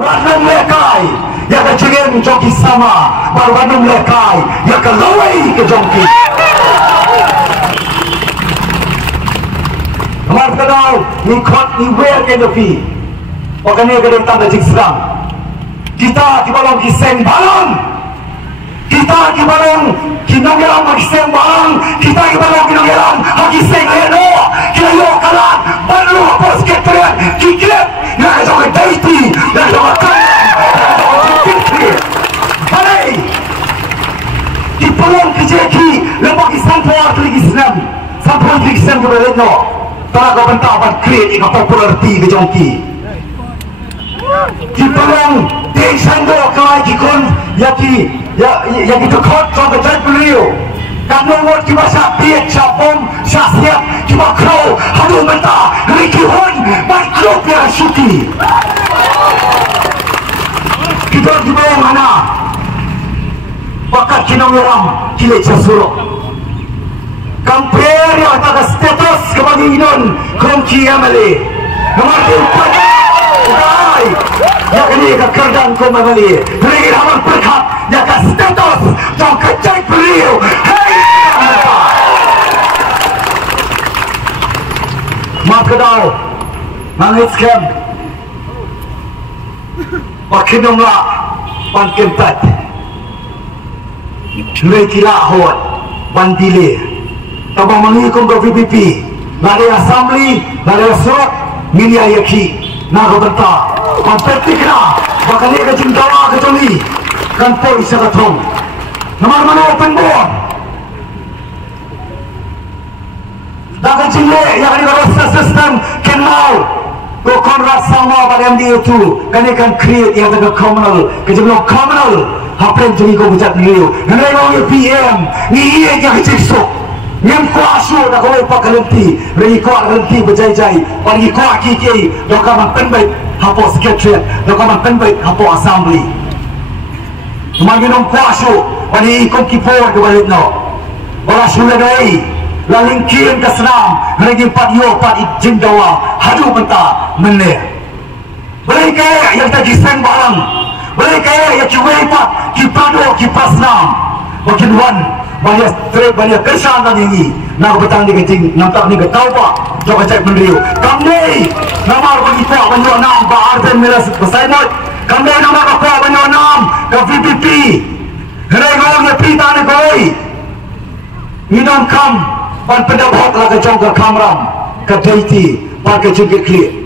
Ranum lekai ya ke jengeng joki sama baru ranum lekai ya ke lawai ke joki Mas kadal ni khot ni wer ke dopi okane ke dong tanda jik serang kita di balong kiseng balong kita di balong kinongeram kiseng balong kita di balong kinongeram kiseng leno kita yo kalan balu bos ketren kikret ya ke joki daiti ya ke joki Hai, di pelong kejeki lembaga sampah lagi senam, sampah lagi senam kepada no. Tak kau bentar ban create ika popularity kejongki. Di pelong desando kelai kikon yaki dekot sampai jadi beliau. Kamu buat kita sapiet capom siap kita crow halu bentar rikihon ban klub yang suki. Kita di bawah mana? Bakat kinongeram kilit sesuruk. Kamper yang tak status kebagian kongki amali. Kemati upai. Ya kini kekerdang kau amali. Beri ramai berkat. Ya ke status jauh kecai beliau. Hei. Maaf kedau. Mangit scam. Pakinongla pangkentat lekila hot bandile tabang mengikum ke VPP lari assembly lari surat milia yaki naga benta pampetikna bakal ia kejintawa kecoli kan polis sakatong nomor mana open board dagan cingle yang ada rasa sistem kenal Bukan rasa sama pada MD itu Kami akan create yang ada communal Kejadian communal Apa yang jadi kau buat beliau Nanti orang PM Ni ia yang kecil Yang kuasa dah kau lepak lenti Bagi kuat lenti berjaya-jaya Bagi kuat kiki Dokaman penbaik Hapo sekretariat Dokaman penbaik Hapo assembly Manginong kuasa Bagi ikut kipor kebalik no Orang sudah dari Lalingkian ke senam Lagi 4 yo 4 jindawa Hadu mentah Menir Boleh kaya yang tak kiseng barang Boleh kaya yang cuwai pak Kipado kipas senam Makin wan Banyak trip banyak kesan dan ini Nak betang di kencing Nampak ni ketau pak Jom cek mendriu Kami Nama bagi pak Banyak enam Pak Arden Milas Bersaimot Kami nama pak Banyak enam Ke VPP Herai ngomong ya pita ni koi Minum kam Pan pendapat lah ke jangka kamram Ke daiti Pan ke jengkit klik